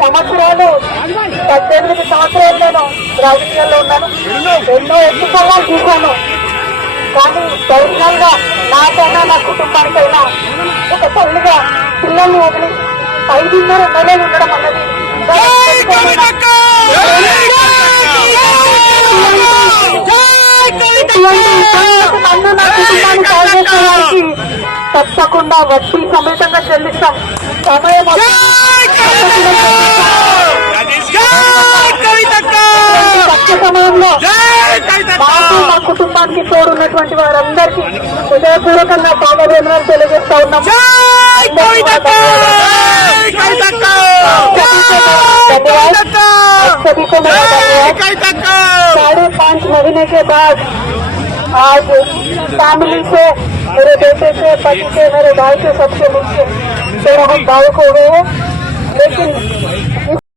సంవత్సరాలు 18 సంవత్సరాలు నేను రాజకీయాల్లో ఉన్నాను. ఎన్నో ఎన్నికల్లో చూశాను. కానీ పర్సనల్గా నాకైనా నా కుటుంబానికైనా ఒక తల్లిగా పిల్లల్ని వదిలి 5.5 నెలలు ఉండడం అన్నది నన్ను నా కుటుంబాన్ని సాధించడానికి తప్పకుండా వడ్డీ సమేతంగా చెల్లిస్తాం. సమయం తక్కువ సమయంలో మాకు మా కుటుంబానికి తోడున్నటువంటి వారందరికీ హృదయపూర్వకంగా పాదాభివందనాలు తెలియజేస్తా ఉన్నాం. 5.5 महीने के बाद आज फैमिली से मेरे बेटे से, पति से, मेरे भाई से, सबसे मुझसे थोड़ा बहुत भावुक हो गए हैं. लेकिन